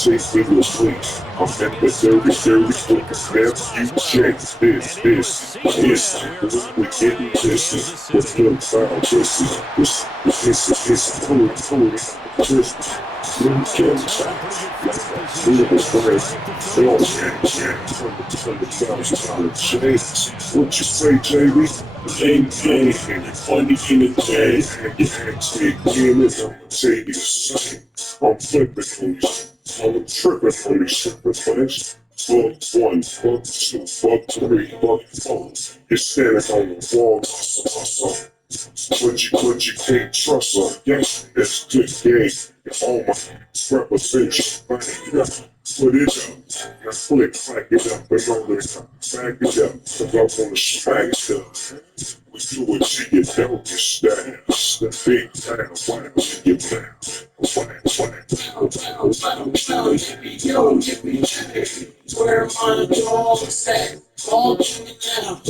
Chase me your sleep. I'm at the dirty with the snaps. You chase this. We getting this. What's good foul? This. Just. Slim Kims. Slim Friends. What you say, JB? Ain't funny in the day. You can't take it. I'm flipping for you. I'm tripping for you. Tripping for this. Fuck one, fuck two, fuck three, fuck four. You're standing on the wall. But you can't trust her. Yes, it's good game. All my representation. Put it up. And flick, back it up. And all this. Back it up. So I'm on the swag stuff. We do it to your doggy style. The big time. Why don't you get down? Where my dog is at? All me down.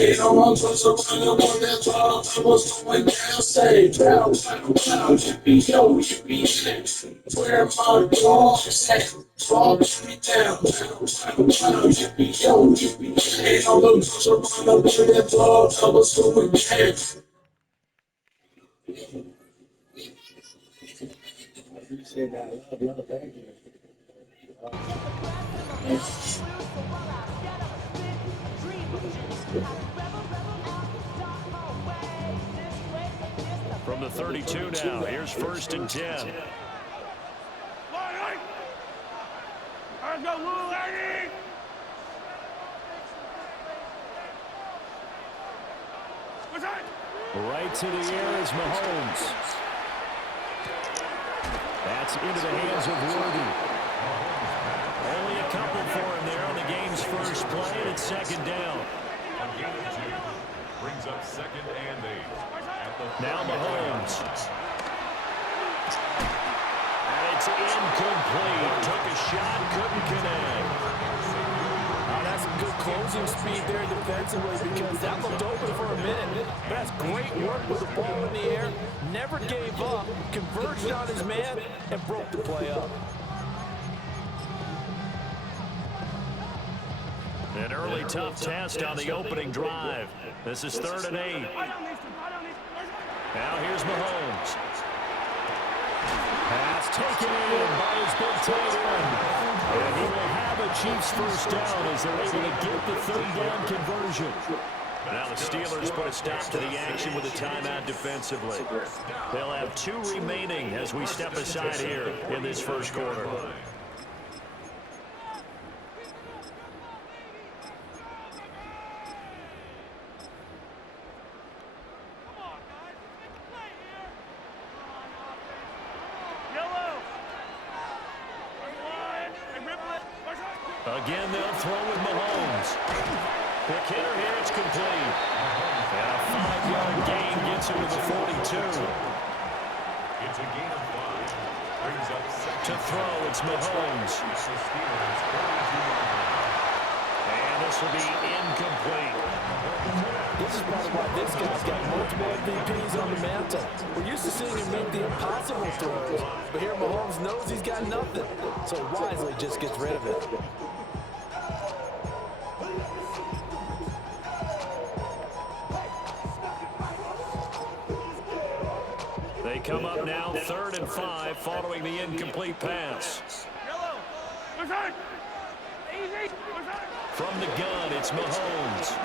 It all goes around the one that's all I was going down. Say, pow, where my dog is at? All me down. It all goes around the one that's all I was going down. From the 32 now, here's 1st and 10. Let's go, little lady! Right to the air is Mahomes. That's into the hands of Worthy. Only a couple for him there on the game's first play, and it's 2nd down. Brings up 2nd and 8. Now Mahomes. And it's incomplete. Took a shot, couldn't connect. That's some good closing speed there defensively because that looked open for a minute. But that's great work with the ball in the air. Never gave up, converged on his man, and broke the play up. An early tough test on the opening drive. This is 3rd and 8. Now here's Mahomes. Pass taken in by his big tight end. And he will have a Chiefs first down as they're able to get the 3rd down conversion. Now the Steelers put a stop to the action with a timeout defensively. They'll have 2 remaining as we step aside here in this first quarter. Again, they'll throw with Mahomes. Quick hitter here, it's complete. And a 5-yard gain gets him to the 42. It's a gain of 5. Brings up 2nd. To throw, it's Mahomes. And this will be incomplete. This is probably why this guy's got multiple MVPs on the mantle. We're used to seeing him make the impossible throws, but here Mahomes knows he's got nothing, so wisely just gets rid of it. They come up now 3rd and 5 following the incomplete pass. From the gun, it's Mahomes.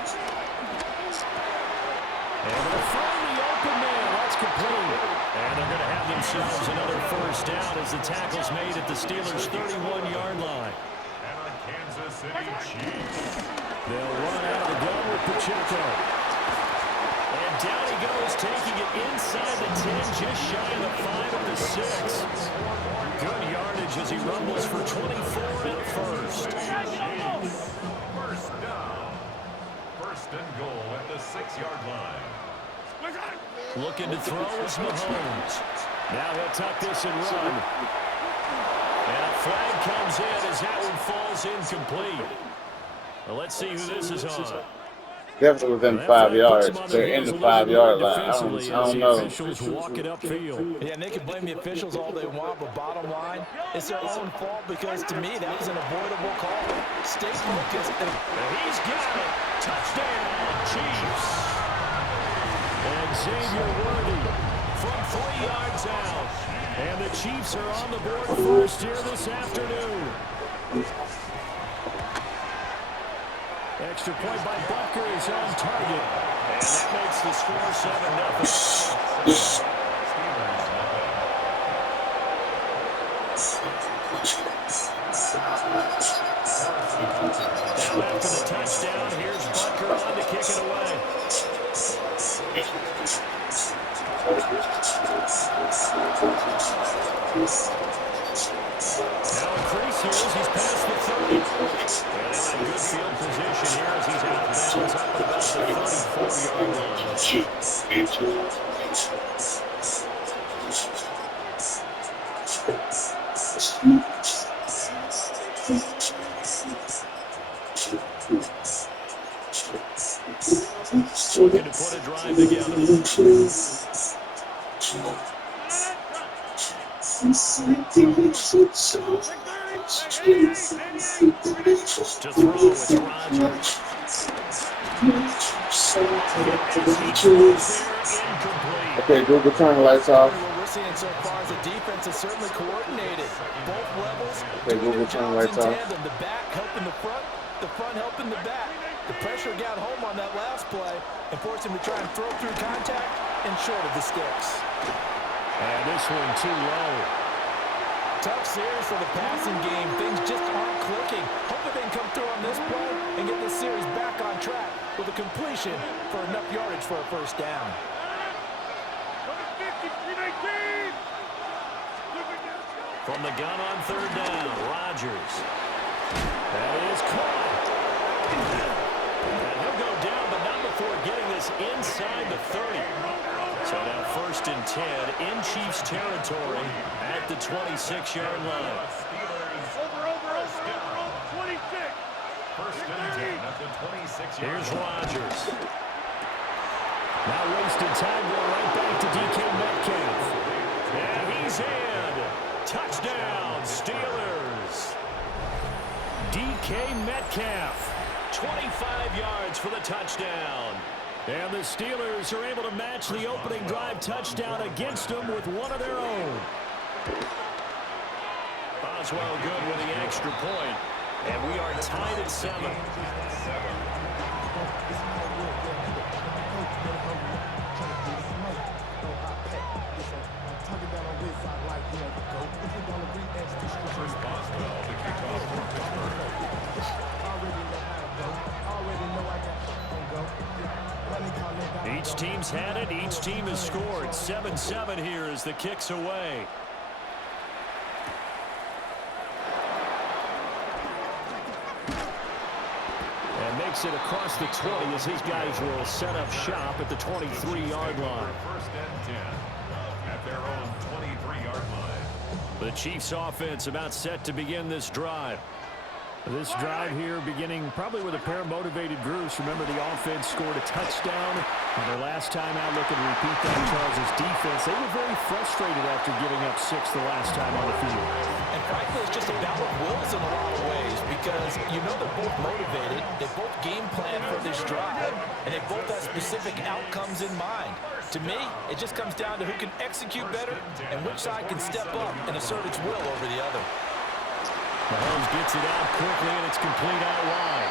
And they'll find the open man. That's complete. And they're going to have themselves another first down as the tackle's made at the Steelers' 31-yard line. And on Kansas City Chiefs. They'll run out of the gun with Pacheco. And down he goes, taking it inside the 10, just shy of the 5 at the 6. Good yardage as he rumbles for 24 and a first. First down. 1st and goal at the 6-yard line. Looking to throw is Mahomes. Now he'll tuck this and run. And a flag comes in as that one falls incomplete. Well, let's see who this is on. Definitely within 5 yards. They're in the 5-yard line. I don't know. Officials walk it upfield. Yeah, and they can blame the officials all they want, but bottom line, it's their own fault because, to me, that was an avoidable call. Stay focused. And he's got it. Touchdown, Chiefs. And Xavier Worthy from 3 yards out. And the Chiefs are on the board first here this afternoon. Extra point by Bucker is on target. And that makes the score 7-0. Now after the touchdown, here's Bucker on to kick it away. Now increases, he's past the 30. And in a good field position here as he's out of bounds up at about the 34-yard line. Looking to put a drive together. To throw, it's Rodgers. Okay, Google, turn the lights off. What we're seeing so far is the defense is certainly coordinated. Both levels Okay, doing Google, their turn the jobs lights in off. tandem. The back helping the front helping the back. The pressure got home on that last play and forced him to try and throw through contact and short of the sticks. And this one too low. Tough series for the passing game. Things just aren't clicking. Hopefully they can come through on this play and get this series back on track with a completion for enough yardage for a first down. From the gun on third down, Rodgers. That is caught. And he'll go down, but not before getting this inside the 30. So now first and 10 in Chiefs territory at the 26-yard line. First and 10 at the 26-yard line. Here's Rodgers. Now wasted time going right back to DK Metcalf. And he's in. Touchdown, Steelers. DK Metcalf, 25 yards for the touchdown. And the Steelers are able to match the opening drive touchdown against them with one of their own. Boswell good with the extra point. And we are tied at 7. Each team's had it. Each team has scored. 7-7 here as the kick's away. And makes it across the 20 as his guys will set up shop at the 23-yard line. First and 10 at their own 23-yard line. The Chiefs offense about set to begin this drive. This drive here beginning probably with a pair of motivated groups. Remember, the offense scored a touchdown on their last time out. Looking to repeat that. Charles' defense, they were very frustrated after giving up 6 the last time on the field. And frankly, it's just a battle of wills in a lot of ways because you know they're both motivated, they both game plan for this drive, and they both have specific outcomes in mind. To me, it just comes down to who can execute better and which side can step up and assert its will over the other. Mahomes gets it out quickly, and it's complete out wide.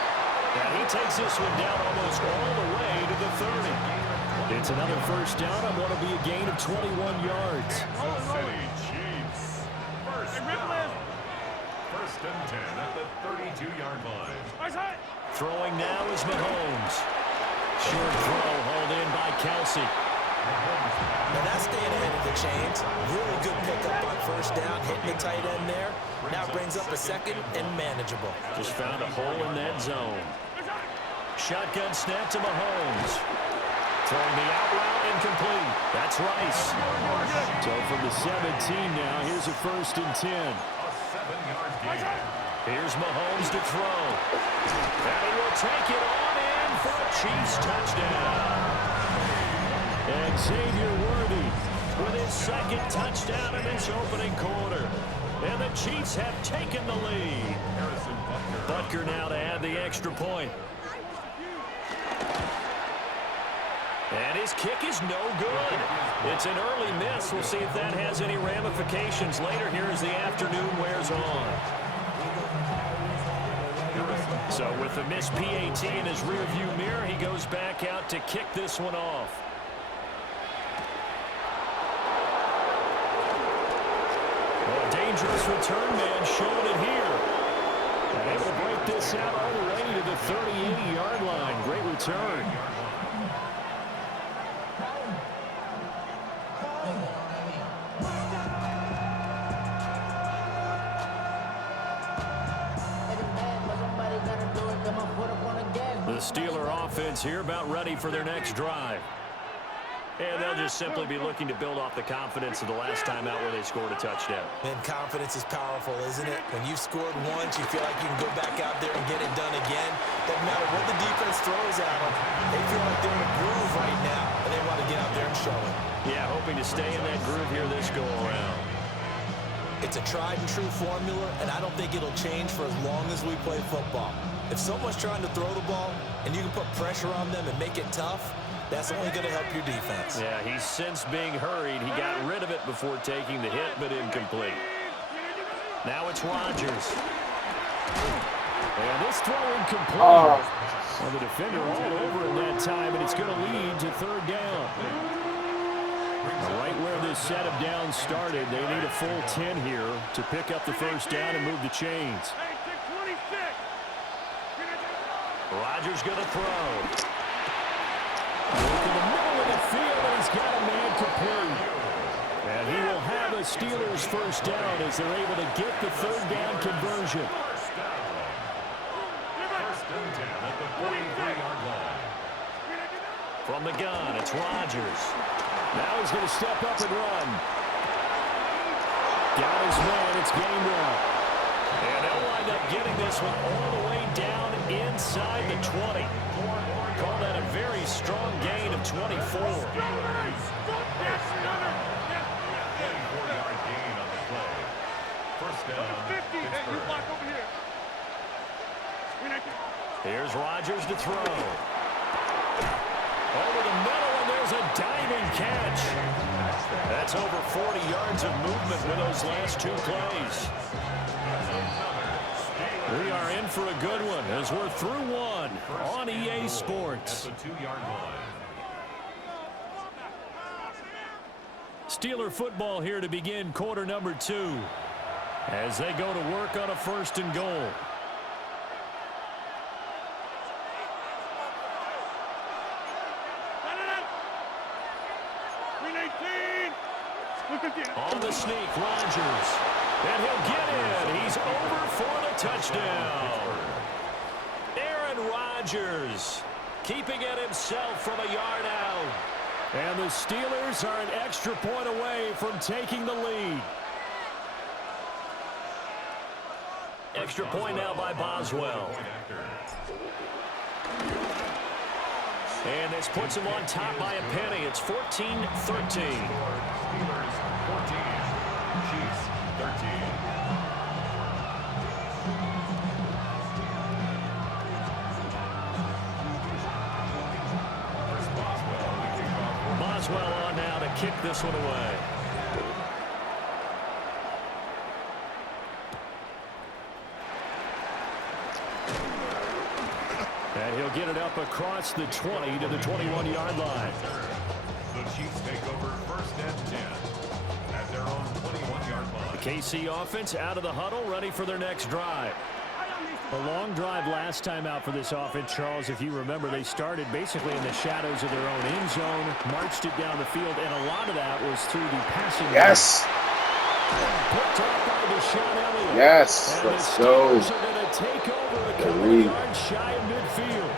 And he takes this one down almost all the way to the 30. It's another first down on what will be a gain of 21 yards. Chiefs. First down. First and 10 at the 32-yard line. Throwing now is Mahomes. Short throw hauled in by Kelsey. Now that's staying ahead of the chains. Really good pickup on first down, hitting the tight end there. Now brings up a second and manageable. Just found a hole in that zone. Shotgun snap to Mahomes. Throwing the out route incomplete. That's Rice. So from the 17 now, here's a first and 10. A 7-yard gain. Here's Mahomes to throw. And he will take it on in. in for a Chiefs touchdown. And Xavier Worthy with his second touchdown in this opening quarter. And the Chiefs have taken the lead. Butker now to add the extra point. And his kick is no good. It's an early miss. We'll see if that has any ramifications later here as the afternoon wears on. So with the missed PAT in his rearview mirror, he goes back out to kick this one off. A dangerous return man showing it here. And able to break this out all the way to the 38-yard line. Great return. The Steeler offense here about ready for their next drive. And they'll just simply be looking to build off the confidence of the last time out where they scored a touchdown. And confidence is powerful, isn't it? When you've scored once, you feel like you can go back out there and get it done again. Doesn't matter what the defense throws at them. They feel like they're in a groove right now, and they want to get out there and show it. Yeah, hoping to stay in that groove here this go-around. It's a tried-and-true formula, and I don't think it'll change for as long as we play football. If someone's trying to throw the ball, and you can put pressure on them and make it tough, that's only going to help your defense. Yeah, he's since being hurried. He got rid of it before taking the hit, but incomplete. Now it's Rodgers. And this throw incomplete. Well, the defender all over him that time, and it's going to lead to third down. Right where this set of downs started, they need a full 10 here to pick up the first down and move the chains. Rodgers going to throw. Look in the middle of the field, and he's got a man complete. And he will have a Steelers first down as they're able to get the third down conversion. First and 10 at the 43-yard line. From the gun, it's Rodgers. Now he's going to step up and run. Got his man, it's game one. And they'll wind up getting this one all the way down inside the 20. Call that a very strong gain of 24. 24-yard gain on the play. First down, Pittsburgh. Here's Rodgers to throw. Over the middle, and there's a diving catch. That's over 40 yards of movement with those last two plays. We are in for a good one as we're through one on EA Sports. At the 2-yard line. Steeler football here to begin quarter number 2 as they go to work on a first and goal. On the sneak, Rodgers. And he'll get in. He's over for the touchdown. Aaron Rodgers keeping it himself from a yard out. And the Steelers are an extra point away from taking the lead. Extra point now by Boswell. And this puts him on top by a penny. It's 14-13. Steelers 14, Chiefs 13. Boswell on now to kick this one away. And he'll get it up across the 20 to the 21-yard line. The Chiefs take over first and 10 at their own 21-yard line. The KC offense out of the huddle, ready for their next drive. A long drive last time out for this offense, Charles. If you remember, they started basically in the shadows of their own end zone, marched it down the field, and a lot of that was through the passing. Yes. Picked off by Deshaun Elliott. Yes. And Let's the go. Steelers are going to take over a couple of yards shy of midfield.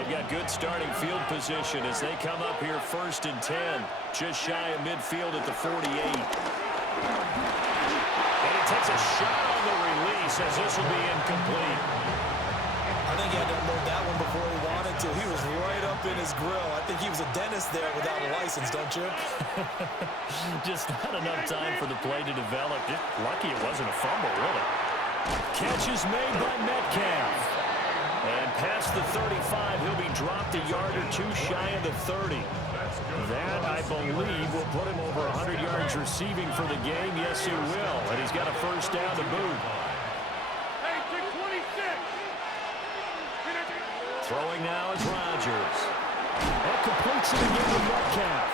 They've got good starting field position as they come up here 1st and 10. Just shy of midfield at the 48. And he takes a shot on the release as this will be incomplete. I think he had to unload that one before he wanted to. He was right up in his grill. I think he was a dentist there without a license, don't you? Just not enough time for the play to develop. Just lucky it wasn't a fumble, really. Catch is made by Metcalf. And past the 35, he'll be dropped a yard or two shy of the 30. That, I believe, will put him over 100 yards receiving for the game. Yes, it will. And he's got a first down to boot. Throwing now is Rodgers. That completes it again to Metcalf.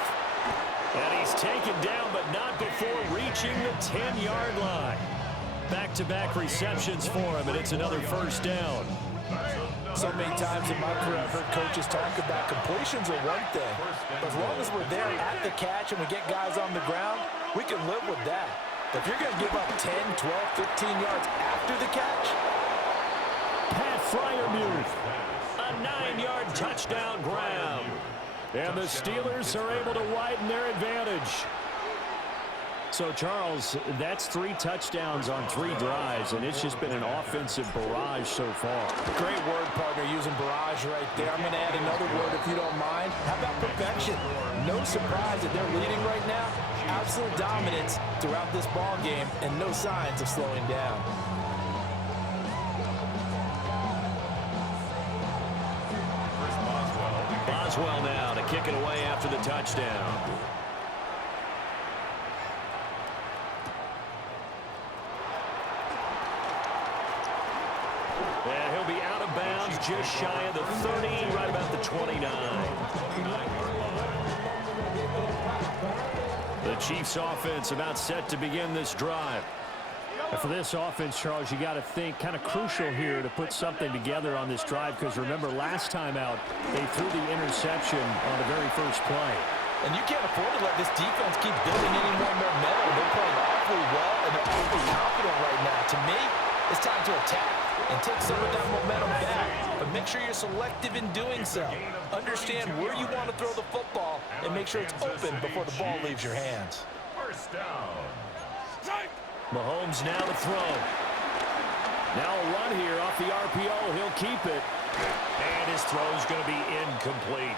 And he's taken down, but not before reaching the 10-yard line. Back-to-back receptions for him, and it's another first down. So many times in my career, I've heard coaches talk about completions are one thing. But as long as we're there at the catch and we get guys on the ground, we can live with that. But if you're going to give up 10, 12, 15 yards after the catch. Pat Fryermuth. A 9-yard touchdown grab. And the Steelers are able to widen their advantage. So, Charles, that's 3 touchdowns on 3 drives, and it's just been an offensive barrage so far. Great word, partner, using barrage right there. I'm going to add another word if you don't mind. How about perfection? No surprise that they're leading right now. Absolute dominance throughout this ball game and no signs of slowing down. Boswell now to kick it away after the touchdown. And he'll be out of bounds just shy of the 30, right about the 29. The Chiefs offense about set to begin this drive. And for this offense, Charles, you got to think kind of crucial here to put something together on this drive, because remember last time out they threw the interception on the very first play. And you can't afford to let this defense keep building any more momentum. They're playing awfully well and they're awfully confident right now. To me, it's time to attack and take some of that momentum back. But make sure you're selective in doing so. Understand where you want to throw the football and make sure it's open before the ball leaves your hands. First down. Mahomes now to throw. Now a run here off the RPO. He'll keep it. And his throw's going to be incomplete.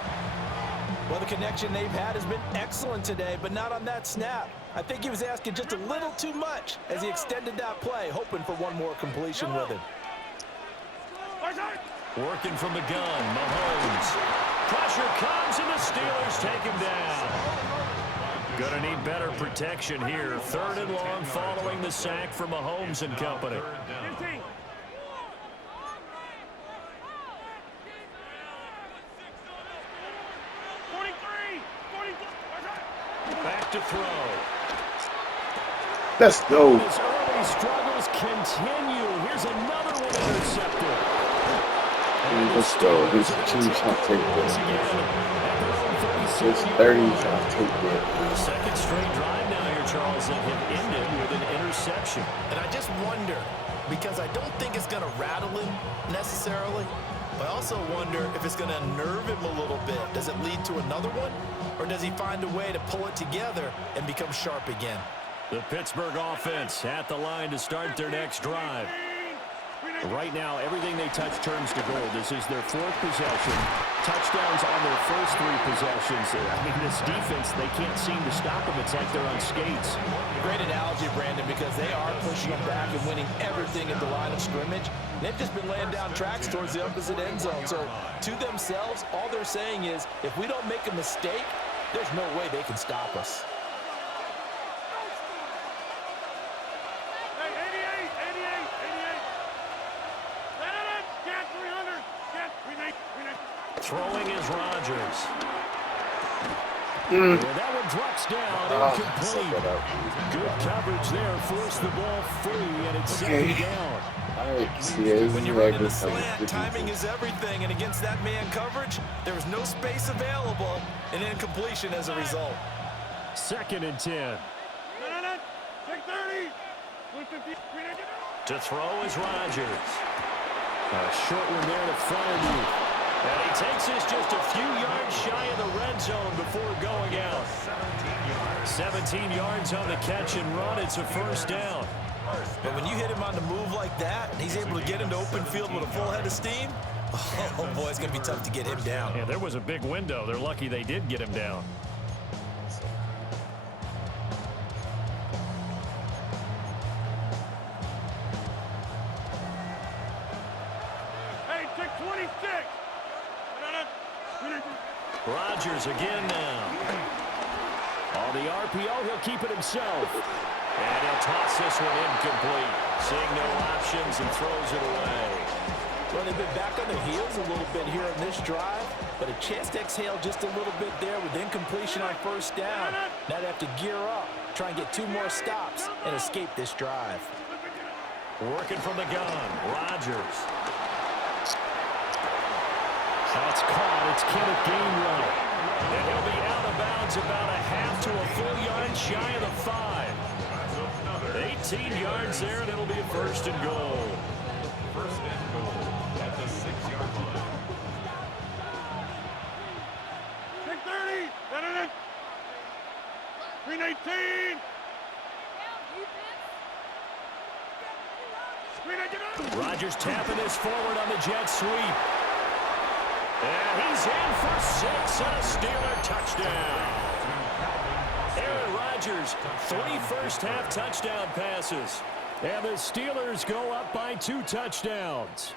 Well, the connection they've had has been excellent today, but not on that snap. I think he was asking just a little too much as he extended that play, hoping for one more completion with it. Working from the gun, Mahomes. Pressure comes, and the Steelers take him down. Gonna need better protection here. 3rd and long following the sack from Mahomes and company. Back to throw. Let's go. His early struggles continue. Here's another one intercepted. Let's go. This Chiefs, I'll take this. This 30s, I'll take it. Second straight drive now here, Charles, that have ended with an interception. And I just wonder, because I don't think it's going to rattle him necessarily, but I also wonder if it's going to unnerve him a little bit. Does it lead to another one? Or does he find a way to pull it together and become sharp again? The Pittsburgh offense at the line to start their next drive. Right now, everything they touch turns to gold. This is their 4th possession. Touchdowns on their first 3 possessions. I mean, this defense, they can't seem to stop them. It's like they're on skates. Great analogy, Brandon, because they are pushing them back and winning everything at the line of scrimmage. They've just been laying down tracks towards the opposite end zone. So, to themselves, all they're saying is, if we don't make a mistake, there's no way they can stop us. Throwing is Rodgers. Well, that one drops down, incomplete. Good coverage there, forced the ball free, and it's second down. When you're running the slant, timing is everything, and against that man coverage, there was no space available, and incompletion as a result. 2nd and 10. To throw is Rodgers. A short one there to Fryermuth. And he takes this just a few yards shy of the red zone before going out. 17 yards on the catch and run. It's a first down. But when you hit him on the move like that, and he's able to get into open field with a full head of steam, oh boy, it's going to be tough to get him down. Yeah, there was a big window. They're lucky they did get him down. Hey, check 26. Rodgers again now. On the RPO, he'll keep it himself. And he'll toss this one incomplete. Seeing no options and throws it away. Well, they've been back on their heels a little bit here on this drive, but a chance to exhale just a little bit there with incompletion on first down. Now they have to gear up, try and get 2 more stops, and escape this drive. Working from the gun, Rodgers. That's caught. It's Kenneth Gainwell. And he'll be out of bounds about a half to a full yard shy of the 5. 18 yards there, and it'll be a first and goal. First and goal at the 6-yard line. 630. 319. Rodgers tapping this forward on the jet sweep. And he's in for 6 and a Steeler touchdown. Aaron Rodgers, 3 first-half touchdown passes. And the Steelers go up by 2 touchdowns.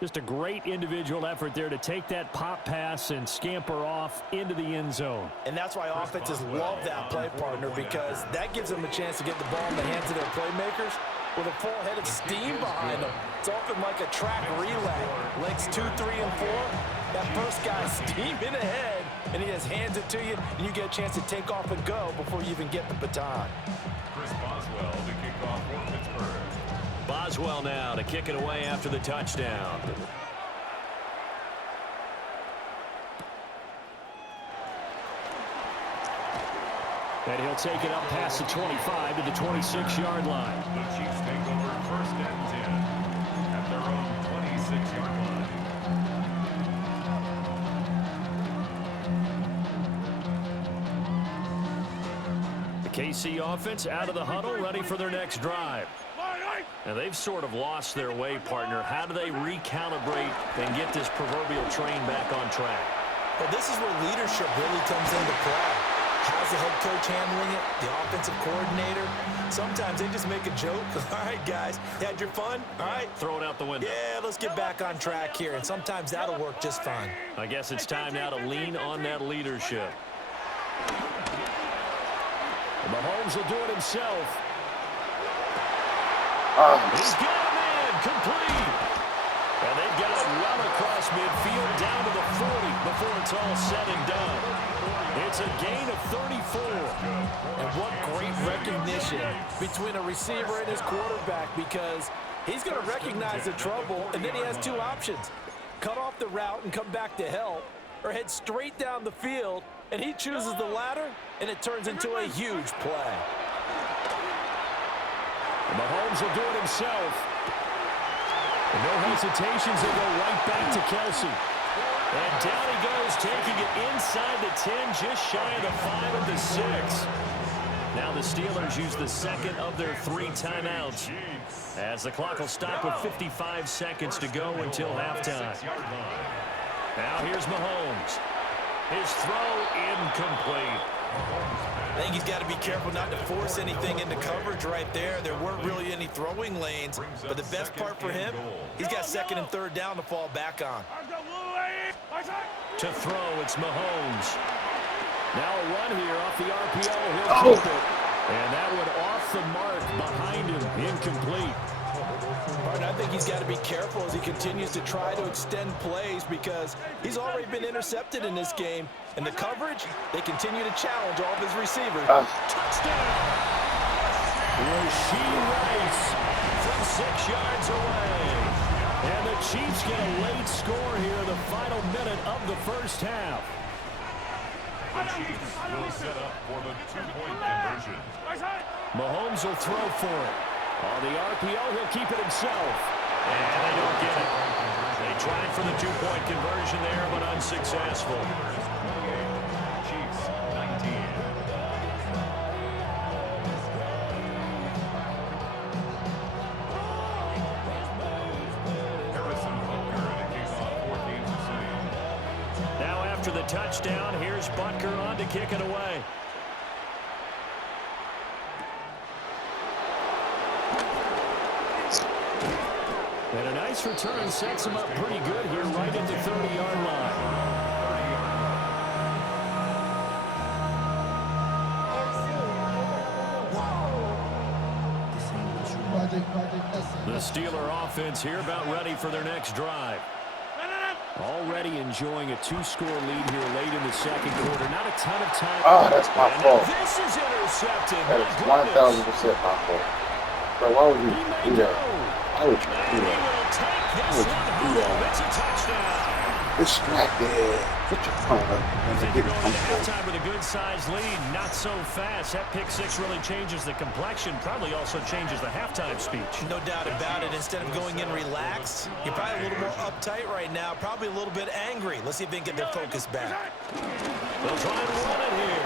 Just a great individual effort there to take that pop pass and scamper off into the end zone. And that's why offenses love that play, partner, because that gives them a chance to get the ball in the hands of their playmakers with a full head of steam behind them. It's often like a track relay. Legs 2, 3, and 4. That first guy's steaming ahead, and he just hands it to you, and you get a chance to take off and go before you even get the baton. Chris Boswell to kick off for Pittsburgh. Boswell now to kick it away after the touchdown. And he'll take it up past the 25 to the 26-yard line. The Chiefs take over first and 10 at their own 26-yard line. The KC offense out of the huddle, ready for their next drive. And they've sort of lost their way, partner. How do they recalibrate and get this proverbial train back on track? Well, this is where leadership really comes into play. How's the head coach handling it? The offensive coordinator? Sometimes they just make a joke. All right, guys, had your fun? All right. Throw it out the window. Yeah, let's get back on track here. And sometimes that'll work just fine. I guess it's time now to lean on that leadership. And Mahomes will do it himself. He's got him in, complete. And they've got it well across midfield down to the 40 before it's all said and done. It's a gain of 34. And what great recognition between a receiver and his quarterback, because he's going to recognize the trouble, and then he has 2 options. Cut off the route and come back to help, or head straight down the field, and he chooses the latter, and it turns into a huge play. Mahomes will do it himself. And no hesitations, they go right back to Kelsey. And down he goes, taking it inside the 10, just shy of the 5 of the 6. Now the Steelers use the second of their 3 timeouts, as the clock will stop with 55 seconds to go until halftime. Now here's Mahomes. His throw incomplete. I think he's got to be careful not to force anything into coverage right there. There weren't really any throwing lanes, but the best part for him, he's got 2nd and 3rd down to fall back on. To throw, it's Mahomes. Now a run here off the RPO. He'll keep it. And that one off the mark behind him. Incomplete. Martin, I think he's got to be careful as he continues to try to extend plays, because he's already been intercepted in this game. And the coverage, they continue to challenge all of his receivers. Touchdown! Rasheed Rice from 6 yards away. And the Chiefs get a late score here in the final minute of the first half. The Chiefs will set up for the 2-point conversion. Mahomes will throw for it. On the RPO, he'll keep it himself. And they don't get it. They try for the two-point conversion there, but unsuccessful. Chiefs 19. Now after the touchdown, here's Butker on to kick it away. And a nice return sets him up pretty good here right at the 30-yard line. The Steeler offense here about ready for their next drive. Already enjoying a two-score lead here late in the second quarter. Not a ton of time. Oh, that's my fault. This is intercepted. That is 1,000% my fault. Bro, why would you do that? Why would you do that? Why would you do that? It's a touchdown. Distracted. Put your phone up and Think get you're going to comfortable. halftime with a good-sized lead. Not so fast. That pick six really changes the complexion. Probably also changes the halftime speech. No doubt about it. Instead of going in relaxed, you're probably a little more uptight right now. Probably a little bit angry. Let's see if they can get their focus back. They'll try and run it here.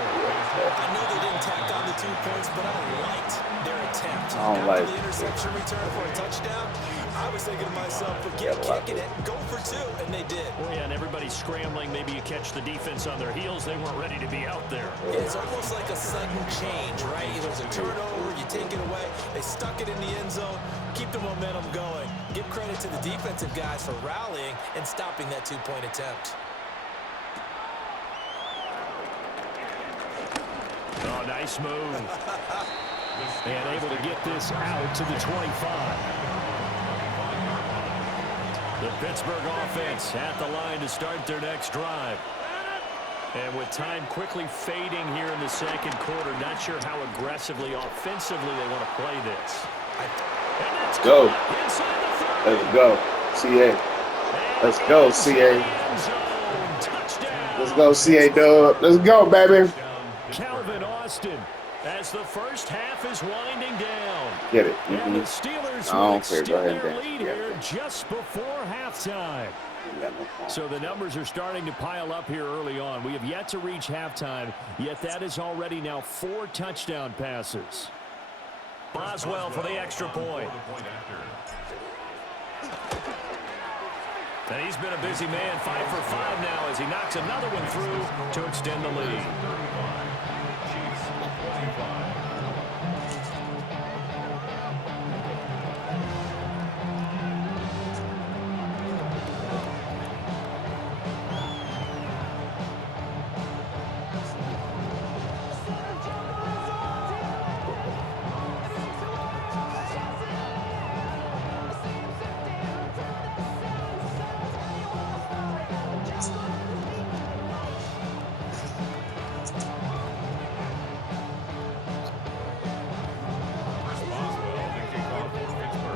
I know they didn't tack on the 2 points, but I liked their attempt. I don't like After the interception return for a touchdown, I was thinking to myself, forget kicking it, go for two, and they did. Well, yeah, and everybody's scrambling. Maybe you catch the defense on their heels. They weren't ready to be out there. It's almost like a sudden change, right? There's a turnover, you take it away. They stuck it in the end zone. Keep the momentum going. Give credit to the defensive guys for rallying and stopping that 2-point attempt. Oh, nice move. And able to get this out to the 25. The Pittsburgh offense at the line to start their next drive. And with time quickly fading here in the second quarter, not sure how aggressively, offensively they want to play this. Let's go. Let's go, CA. Let's go, CA. Let's go, CA Dub. Let's go, baby. Calvin Austin as the first half is winding down. Get it. And the Steelers I will don't care. Go extend ahead their and lead yeah. here just before halftime. So the numbers are starting to pile up here early on. We have yet to reach halftime, yet that is already now 4 touchdown passes. Boswell for the extra point. And he's been a busy man, 5 for 5 now as he knocks another one through to extend the lead. Chiefs 25.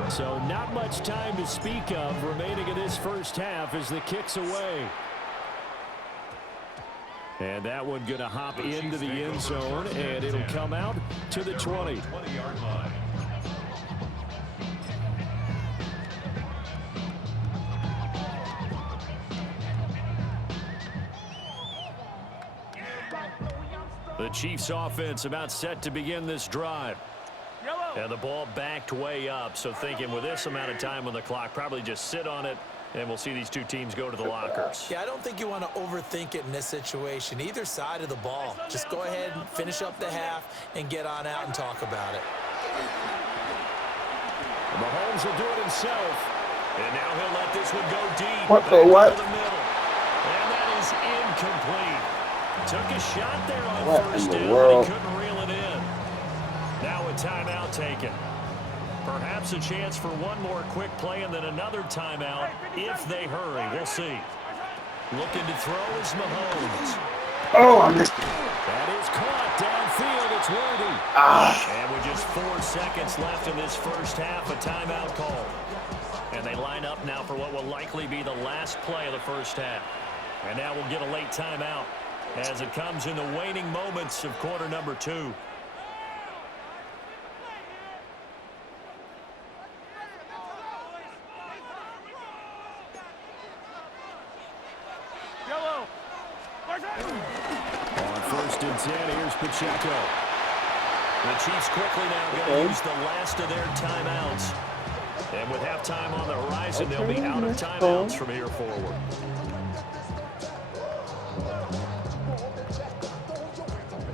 So not much time to speak of remaining in this first half as the kick's away. And that one going to hop into the end zone, and it'll come out to the 20. 20-yard line. The Chiefs offense about set to begin this drive. And the ball backed way up, so thinking with this amount of time on the clock, probably just sit on it, and we'll see these two teams go to the lockers. Yeah, I don't think you want to overthink it in this situation. Either side of the ball. Just go ahead and finish up the half and get on out and talk about it. Mahomes will do it himself. And now he'll let this one go deep. What the what? The middle. And that is incomplete. Took a shot there on What first in the down, world? but he couldn't reel it in. Now a timeout taken. Perhaps a chance for one more quick play and then another timeout if they hurry. We'll see. Looking to throw is Mahomes. Oh, I missed it. That is caught downfield. It's worthy. And with just 4 seconds left in this first half, a timeout call. And they line up now for what will likely be the last play of the first half. And now we'll get a late timeout as it comes in the waning moments of quarter number 2. On 1st and 10, here's Pacheco. The Chiefs quickly now going to use the last of their timeouts. And with halftime on the horizon, they'll be out of timeouts from here forward.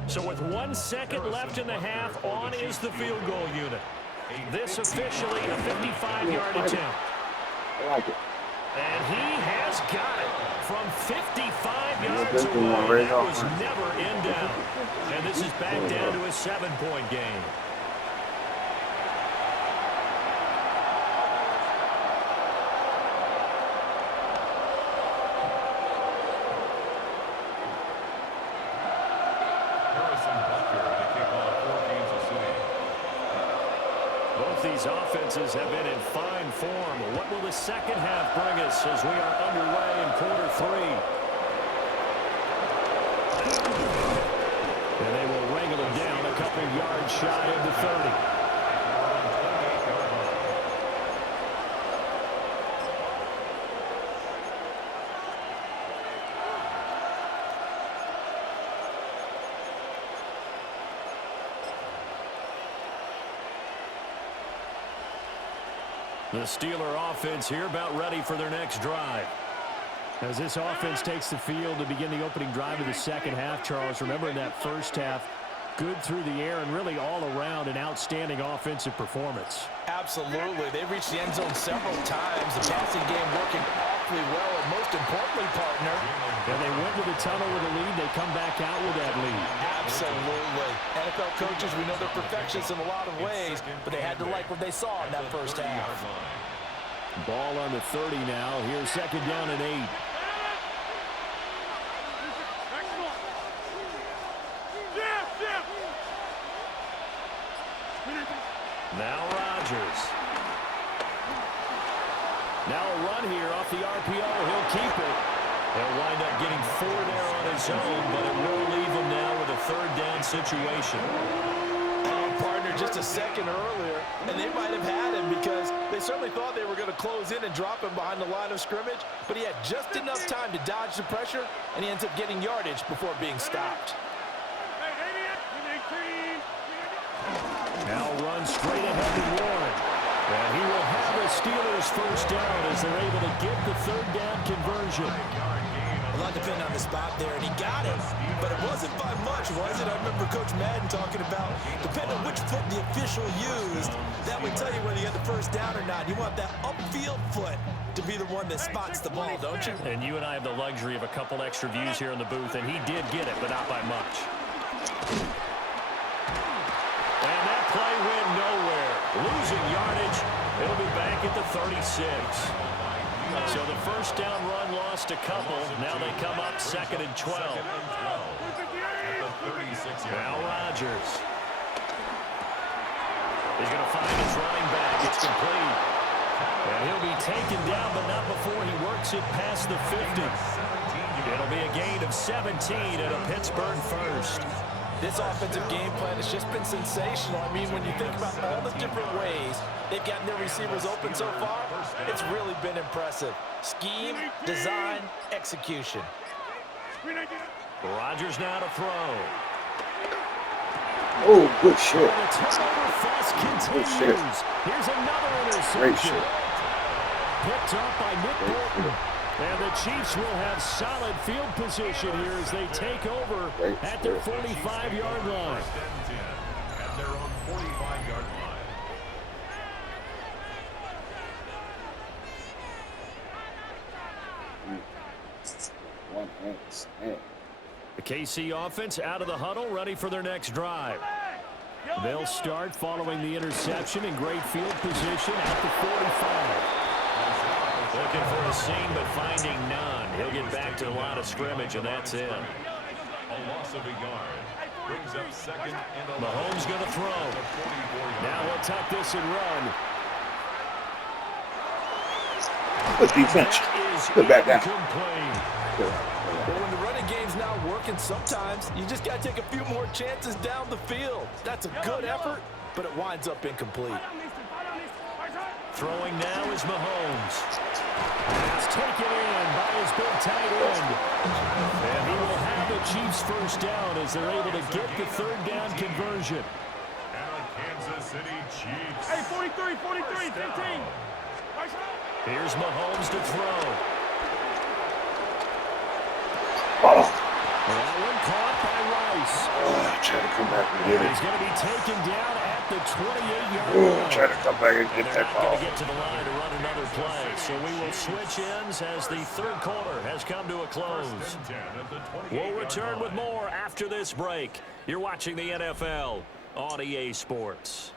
So with 1 second left in the half, on is the field goal unit. This officially a 55-yard attempt. I like it. And he has got it from 55 yards away. That was never in doubt. And this is back down to a 7-point game. Both these offenses have been in fine form. What will the second half bring us as we are underway in quarter 3? And they will wrangle him down a couple yards shy of the 30. The Steeler offense here about ready for their next drive. As this offense takes the field to begin the opening drive of the second half, Charles, remember in that first half, good through the air and really all around an outstanding offensive performance. Absolutely. They reached the end zone several times. The passing game working awfully well, and most importantly, partner. And they went to the tunnel with a lead. They come back out with that lead. Absolutely. NFL coaches, we know they're perfectionists in a lot of ways, but they had to like what they saw in that first half. Ball on the 30 now. Here's 2nd down and 8. Now Rodgers. Now a run here off the RPO. He'll keep it. He'll wind up getting 4 there on his own, but it will leave him now with a 3rd down situation. Partner, just a second earlier, and they might have had him because they certainly thought they were going to close in and drop him behind the line of scrimmage, but he had just enough time to dodge the pressure, and he ends up getting yardage before being stopped. Now run straight ahead to Warren. And he will have the Steelers 1st down as they're able to get the 3rd down conversion. A lot depended on the spot there, and he got it, but it wasn't by much, was it? I remember Coach Madden talking about, depending on which foot the official used, that would tell you whether you had the 1st down or not. You want that upfield foot to be the one that spots the ball, don't you? And you and I have the luxury of a couple extra views here in the booth, and he did get it, but not by much. And that play went nowhere. Losing yardage. It'll be back at the 36. So the 1st down run lost a couple. Now they come up 2nd and 12. Now Rodgers. He's going to find his running back. It's complete. And he'll be taken down, but not before he works it past the 50. It'll be a gain of 17 and a Pittsburgh 1st. This offensive game plan has just been sensational. I mean, when you think about all the different ways they've gotten their receivers open so far, it's really been impressive. Scheme, design, execution. Rodgers now to throw. Oh, good shit. The turnover fuss continues. Here's another interception. Great shit. Picked up by Nick Bolton. And the Chiefs will have solid field position here as they take over at their 45-yard line. At their own 45-yard line. The KC offense out of the huddle, ready for their next drive. They'll start following the interception in great field position at the 45. Looking for a seam, but finding none. He'll get back to the line of scrimmage, and that's it. A loss of a yard. Brings up 2nd and 11. Mahomes going to throw. Now he'll tuck this and run. Good defense. Good back down. Well, when the running game's not working, sometimes you just got to take a few more chances down the field. That's a good effort, but it winds up incomplete. Throwing now is Mahomes. That's taken in by his big tight end. And he will have the Chiefs first down as they're able to get the third down conversion. And the Kansas City Chiefs. Hey, 43, 43, 15. Here's Mahomes to throw. That one caught by Rice. Try to come back and get it. He's going to be taken down at the 28-yard line. Try to come back and get They're that not going ball. to get to the line to run another play. So we will switch ends as the third quarter has come to a close. We'll return with more after this break. You're watching the NFL on EA Sports.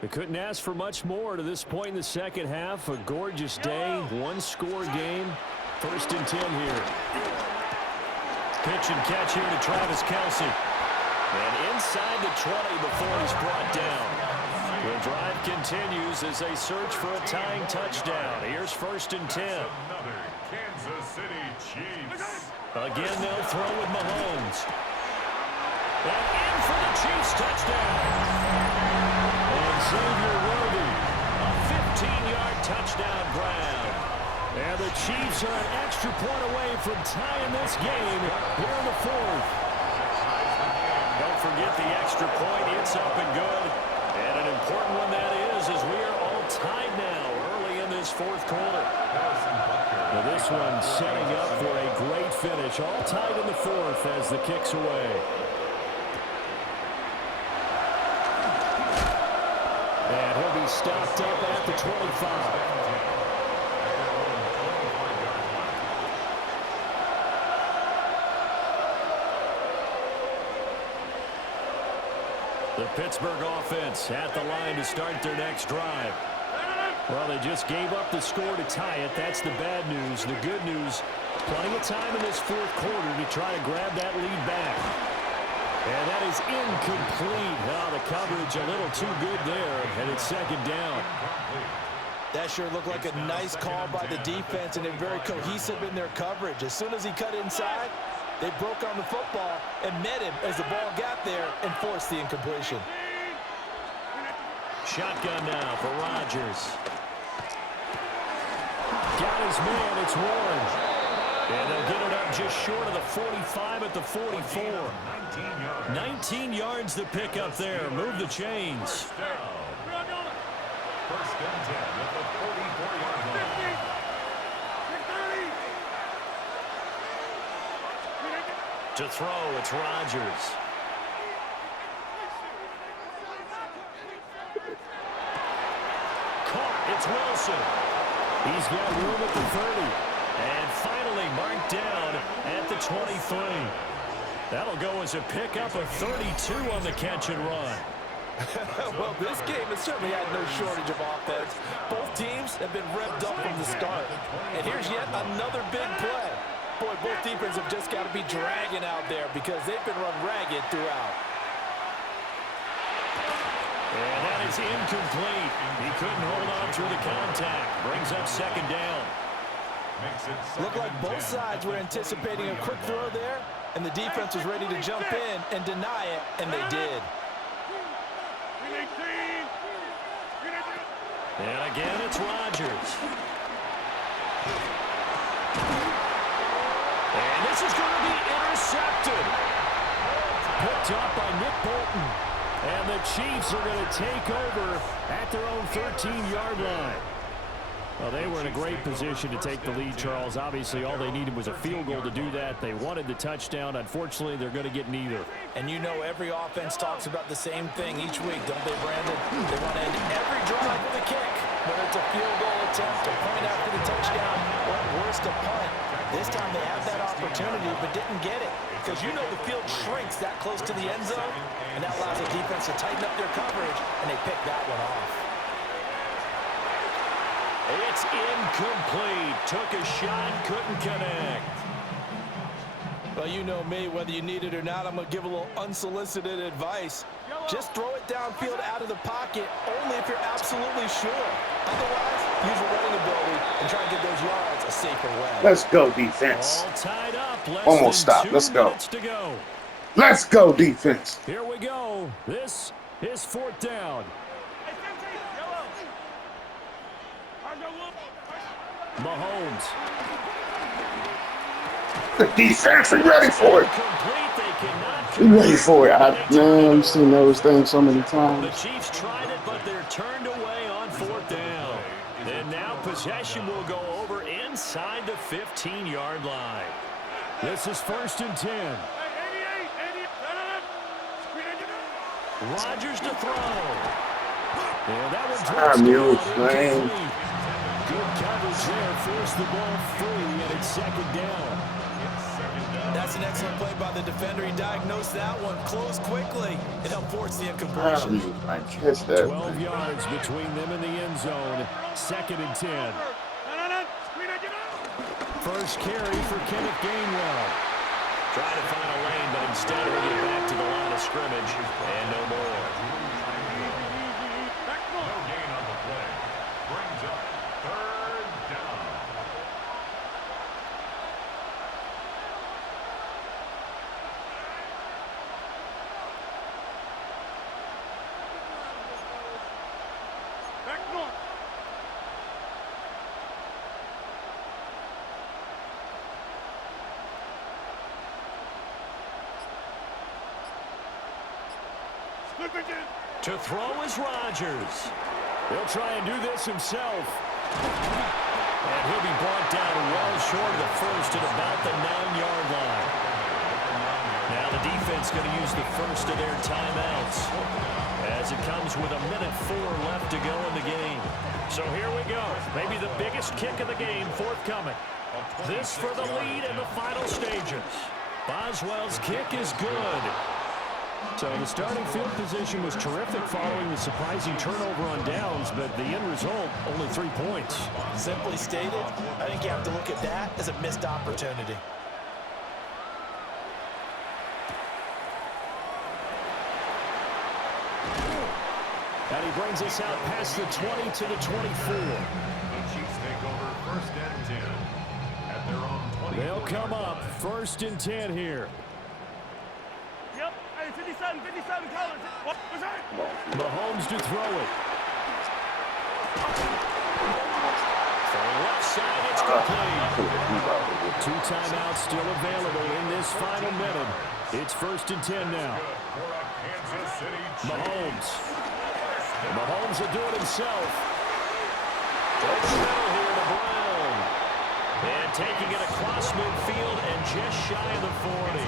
They couldn't ask for much more to this point in the second half. A gorgeous day, one-score game. 1st and 10 here. Pitch and catch here to Travis Kelce. And inside the 20 before he's brought down. The drive continues as they search for a tying touchdown. Here's 1st and 10. Another Kansas City Chiefs. Again, they'll throw with Mahomes. And in for the Chiefs touchdown. And Xavier Worthy, a 15-yard touchdown grab. And the Chiefs are an extra point away from tying this game here in the 4th. Don't forget the extra point. It's up and good. And an important one that is, as we are all tied now early in this 4th quarter. Now this one setting up for a great finish. All tied in the 4th as the kick's away. And he'll be stopped up at the 25. The Pittsburgh offense at the line to start their next drive. Well, they just gave up the score to tie it. That's the bad news. The good news, plenty of time in this 4th quarter to try to grab that lead back. And that is incomplete. Oh, the coverage a little too good there, and it's 2nd down. That sure looked like a nice call by the defense, and they're very cohesive in their coverage. As soon as he cut inside, they broke on the football and met him as the ball got there and forced the incompletion. Shotgun now for Rodgers. Got his man, it's Warren. And they'll get it up just short of the 45 at the 44. 19 yards to pick up there. Move the chains. 1st and 10 at the 44-yard line. To throw, it's Rodgers. Caught, it's Wilson. He's got room at the 30. And finally marked down at the 23. That'll go as a pickup of 32 on the catch and run. Well, this game has certainly had no shortage of offense. Both teams have been revved up from the start. And here's yet another big play. Boy, both defenses have just got to be dragging out there because they've been run ragged throughout. And that is incomplete. He couldn't hold on through the contact. Brings up 2nd down. Looked like both sides were anticipating a quick throw there, and the defense was ready to jump in and deny it, and they did. And again, it's Rodgers. And this is going to be intercepted. Picked up by Nick Bolton. And the Chiefs are going to take over at their own 13-yard line. Well, they were in a great position to take the lead, Charles. Obviously, all they needed was a field goal to do that. They wanted the touchdown. Unfortunately, they're going to get neither. And you know every offense talks about the same thing each week, don't they, Brandon? They want to end every drive with a kick, whether it's a field goal attempt, a point after the touchdown, or at worst, a punt. This time they had that opportunity but didn't get it because you know the field shrinks that close to the end zone, and that allows the defense to tighten up their coverage, and they picked that one off. It's incomplete. Took a shot, couldn't connect. Well, you know me, whether you need it or not, I'm going to give a little unsolicited advice. Just throw it downfield out of the pocket, only if you're absolutely sure. Otherwise, use your running ability and try and get those yards a safer way. Let's go, defense. All tied up. Less Almost than stopped. 2 Let's go. minutes to go. Let's go, defense. Here we go. This is 4th down. Mahomes. The defense, are ready for it. Complete. They cannot You ready for it? Man, we've seen those things so many The times. Chiefs tried it, but they're turned away on 4th down. And now possession will go over inside the 15-yard line. This is 1st and 10. Rodgers to throw. And that one's Man. good coverage there. Forced the ball free, and it's 2nd down. That's an excellent play by the defender. He diagnosed that one, closed quickly, and helped force the incompletion. I catch that. 12 yards between them and the end zone. 2nd and 10. First carry for Kenneth Gainwell. Trying to find a lane, but instead he'll get back to the line of scrimmage and no more. No gain on the play. Brings up 3rd down. To throw is Rodgers. He'll try and do this himself. And he'll be brought down well short of the first at about the 9-yard line. Now the defense going to use the first of their timeouts as it comes with 1:04 left to go in the game. So here we go. Maybe the biggest kick of the game forthcoming. This for the lead in the final stages. Boswell's kick is good. So the starting field position was terrific following the surprising turnover on downs, but the end result, only 3 points. Simply stated, I think you have to look at that as a missed opportunity. And he brings us out past the 20 to the 24. The Chiefs take over 1st and 10 at their own 20. They'll come up 1st and 10 here. Yep. Hey, 57, 57 colors. What was that? Mahomes to throw it. From the left side, it's complete. 2 timeouts still available in this final minute. It's 1st and 10 now. For a Kansas City Chiefs. Mahomes. Mahomes will do it himself. It's still here to Brown. And taking it across midfield and just shy of the 40.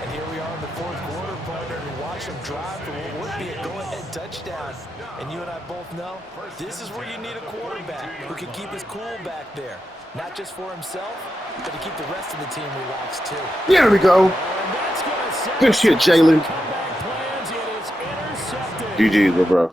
And here we are in the 4th quarter, partner, and watch him drive for what would be a go-ahead touchdown. And you and I both know this is where you need a quarterback who can keep his cool back there. Not just for himself, but to keep the rest of the team relaxed, too. There we go. Good shit, Jalen. Comeback plans. It is intercepted. GG, bro.